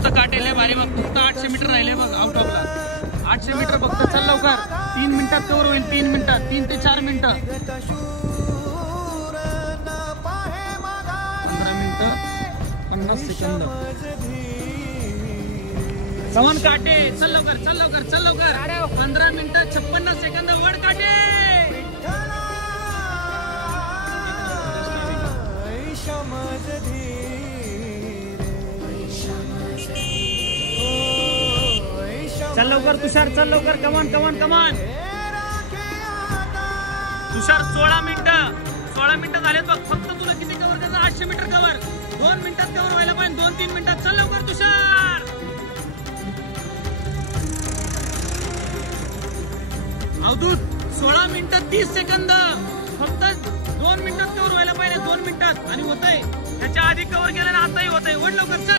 मस्त काटेले भारी बघ. फक्त 800 मीटर राहिले बघ आउट ऑफला. 800 मीटर फक्त. चल लवकर. 3 मिनिटात कव्हर होईल. 3 मिनिटात. 3 ते 4 मिनिटं. 15 मिनिटं 50 सेकंद. समान काटे. चल लवकर चल लवकर चल लवकर. 15 मिनिटं 56 सेकंद. वड काटे. चल लवकर तुषार. चल लवकर. कमान कमान कमान. तुषार 16 मिनिटं झालेत बघ. फक्त तुला किती कव्हर करायचं? 800 मीटर कव्हर. 2 मिनिटात कव्हर व्हायला पाहिजे. 2-3 मिनिटात. चल लवकर तुषार. अवधूत 16 मिनिटं 30 सेकंद. फक्त 2 मिनिटात कव्हर व्हायला पाहिजे. 2 मिनिटात. आणि होतंय. त्याच्या आधी कव्हर केलं ना आताही होतंय. वड लवकर.